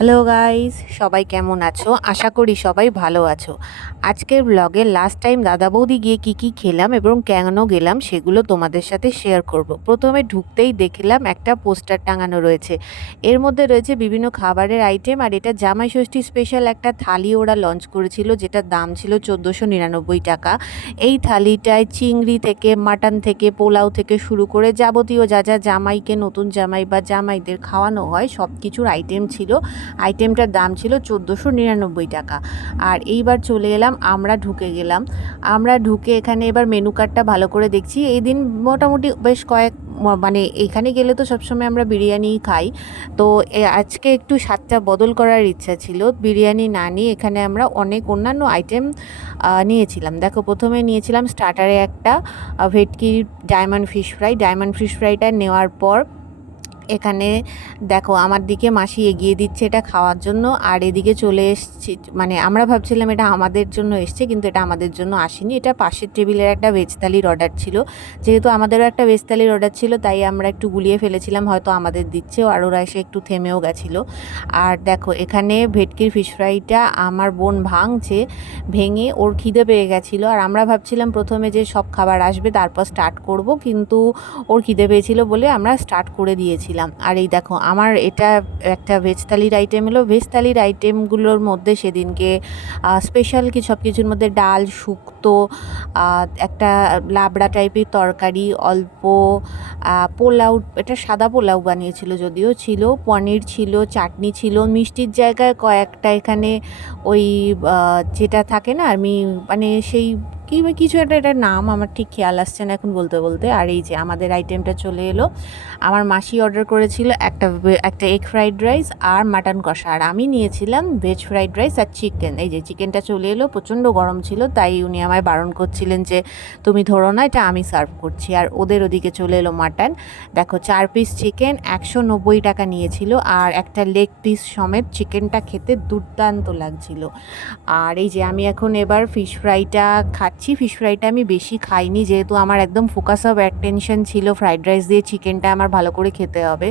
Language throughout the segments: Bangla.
হ্যালো গাইস সবাই কেমন আছো? আশা করি সবাই ভালো আছো। আজকের ব্লগে লাস্ট টাইম দাদা বৌদি গিয়ে কি কি খেলাম এবং কেন গেলাম সেগুলো তোমাদের সাথে শেয়ার করব। প্রথমে ঢুকতেই দেখলাম একটা পোস্টার টাঙানো রয়েছে। এর মধ্যে রয়েছে বিভিন্ন খাবারের আইটেম আর এটা জামাই ষষ্ঠী স্পেশাল একটা থালি ওরা লঞ্চ করেছিল, যেটার দাম ছিল চোদ্দোশো নিরানব্বই টাকা। এই থালিটায় চিংড়ি থেকে মাটন থেকে, পোলাও থেকে শুরু করে যাবতীয় যা যা জামাইকে নতুন জামাই বা জামাইদের খাওয়ানো হয় সব কিছুর আইটেম ছিল। আইটেমটার দাম ছিল চোদ্দোশো নিরানব্বই টাকা। আর এইবার চলে এলাম, আমরা ঢুকে গেলাম। আমরা ঢুকে এখানে এবার মেনু কার্ডটা ভালো করে দেখছি। এই দিন মোটামুটি বেশ কয়েক মানে এখানে গেলে তো সবসময় আমরা বিরিয়ানিই খাই। তো আজকে একটু স্বাদটা বদল করার ইচ্ছা ছিল। বিরিয়ানি না নিয়ে এখানে আমরা অনেক অন্যান্য আইটেম নিয়েছিলাম। দেখো, প্রথমে নিয়েছিলাম স্টার্টারে একটা ভেটকি diamond fish fry diamond fish ফ্রাইটা নেওয়ার পর এখানে দেখো আমার দিকে মাসি এগিয়ে দিচ্ছে এটা খাওয়ার জন্য, আর এদিকে চলে এসছি মানে আমরা ভাবছিলাম এটা আমাদের জন্য এসছে, কিন্তু এটা আমাদের জন্য আসেনি। এটা পাশের টেবিলের একটা ভেজ থালির অর্ডার ছিল। যেহেতু আমাদেরও একটা ভেজতালির অর্ডার ছিল, তাই আমরা একটু গুলিয়ে ফেলেছিলাম, হয়তো আমাদের দিচ্ছে, আর ওরা এসে একটু থেমেও গেছিল। আর দেখো, এখানে ভেটকির ফিশ ফ্রাইটা আমার বোন ভাঙছে, ভেঙে ওর খিদে পেয়ে গেছিল। আর আমরা ভাবছিলাম প্রথমে যে সব খাবার আসবে, তারপর স্টার্ট করব, কিন্তু ওর খিদে পেয়েছিল বলে আমরা স্টার্ট করে দিয়েছিলাম। আর এই দেখো, আমার এটা একটা ভেজ থালির আইটেম হলো ভেজ থালির আইটেমগুলোর মধ্যে সেদিনকে স্পেশাল কি সব কিছুর মধ্যে ডাল, শুক্তো একটা লাবড়া টাইপের তরকারি, অল্প পোলাও, এটা সাদা পোলাও বানিয়েছিল যদিও ছিল, পনির ছিল, চাটনি ছিল, মিষ্টির জায়গায় কয়েকটা এখানে ওই যেটা থাকে না, আমি মানে সেই কি বা কিছু একটা, এটার নাম আমার ঠিক খেয়াল আসছে না এখন বলতে বলতে। আর এই যে আমাদের আইটেমটা চলে এলো, আমার মাসি অর্ডার করেছিল একটা একটা এগ ফ্রাইড রাইস আর মাটন কষা। আর আমি নিয়েছিলাম ভেজ ফ্রাইড রাইস আর চিকেন এই যে চিকেনটা চলে এলো, প্রচণ্ড গরম ছিল, তাই উনি আমায় বারণ করছিলেন যে, তুমি ধরো না, এটা আমি সার্ভ করছি। আর ওদের ওদিকে চলে এলো মাটন দেখো, চার পিস চিকেন একশো নব্বই টাকা নিয়েছিল, আর একটা লেগ পিস সমেত চিকেনটা খেতে দুর্দান্ত লাগছিল। আর এই যে আমি এখন এবার ফিশ ফ্রাইটা খাচ্ছি। ফিশ ফ্রাইটা আমি বেশি খাইনি, যেহেতু আমার একদম ফোকাস অফ অ্যাটেনশন ছিল ফ্রাইড রাইস দিয়ে চিকেনটা আমার ভালো করে খেতে হবে।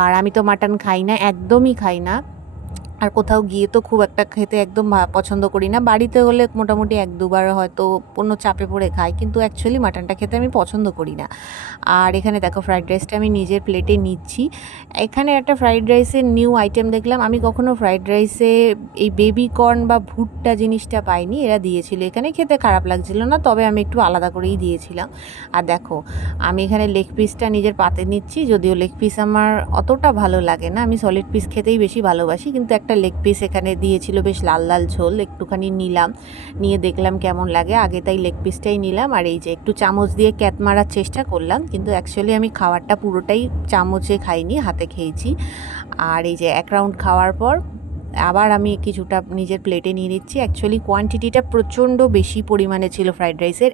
আর আমি তো মাটন খাই না, একদমই খাই না। আর কোথাও গিয়ে তো খুব একটা খেতে একদম পছন্দ করি না। বাড়িতে হলে মোটামুটি এক দুবার হয়তো কোনো চাপে পড়ে খাই, কিন্তু অ্যাকচুয়ালি মাটনটা খেতে আমি পছন্দ করি না। আর এখানে দেখো ফ্রাইড রাইসটা আমি নিজের প্লেটে নিচ্ছি। এখানে একটা ফ্রাইড রাইসের নিউ আইটেম দেখলাম। আমি কখনো ফ্রাইড রাইসে এই বেবি কর্ন বা ভুট্টা জিনিসটা পাইনি, এরা দিয়েছিল। এখানে খেতে খারাপ লাগছিল না, তবে আমি একটু আলাদা করেই দিয়েছিলাম। আর দেখো, আমি এখানে লেগ পিসটা নিজের পাতে নিচ্ছি, যদিও লেগ পিস আমার অতটা ভালো লাগে না। আমি সলিড পিস খেতেই বেশি ভালোবাসি, কিন্তু একটা লেগ পিস এখানে দিয়েছিল, বেশ লাল লাল ঝোল, একটুখানি নিলাম। নিয়ে দেখলাম কেমন লাগে, আগে তাই লেগ পিসটাই নিলাম। আর এই যে একটু চামচ দিয়ে ক্যাত মারার চেষ্টা করলাম, কিন্তু অ্যাকচুয়ালি আমি খাবারটা পুরোটাই চামচে খাইনি, হাতে খেয়েছি। আর এই যে এক রাউন্ড খাওয়ার পর আবার আমি কিছুটা নিজের প্লেটে নিয়ে নিচ্ছি। অ্যাকচুয়ালি কোয়ান্টিটিটা প্রচণ্ড বেশি পরিমাণে ছিল ফ্রাইড রাইসের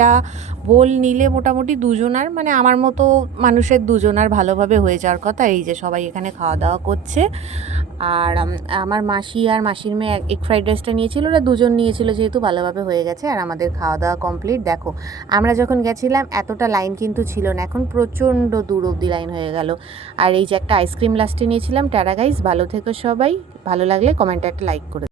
একটা বোল নিলে মোটামুটি দুজনার মানে আমার মতো মানুষের দুজনার ভালোভাবে হয়ে যাওয়ার কথা। এই যে সবাই এখানে খাওয়া দাওয়া করছে। আর আমার মাসি আর মাসির মেয়ে এক- ফ্রাইড রাইসটা নিয়েছিল। ওরা দুজন নিয়েছিল যেহেতু ভালোভাবে হয়ে গেছে। আর আমাদের খাওয়া দাওয়া কমপ্লিট। দেখো, আমরা যখন গেছিলাম, এতটা লাইন কিন্তু ছিল না। এখন প্রচণ্ড দূর অবধি লাইন হয়ে গেল। আর এই যে একটা আইসক্রিম লাস্টে নিয়েছিলাম। টারা গাইস ভালো থেকো সবাই। ভালো লাগলে কমেন্টে একটা লাইক করে